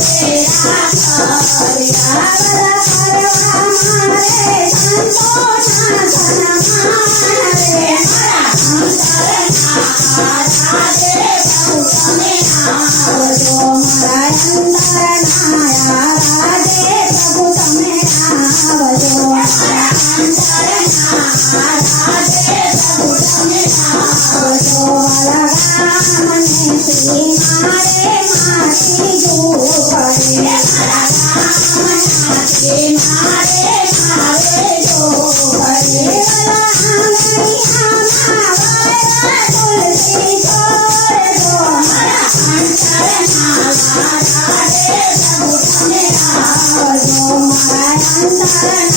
संतोष धन Say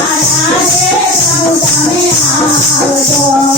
આવો તમે આવો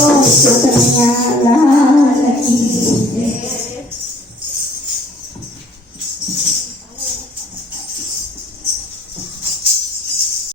Oh,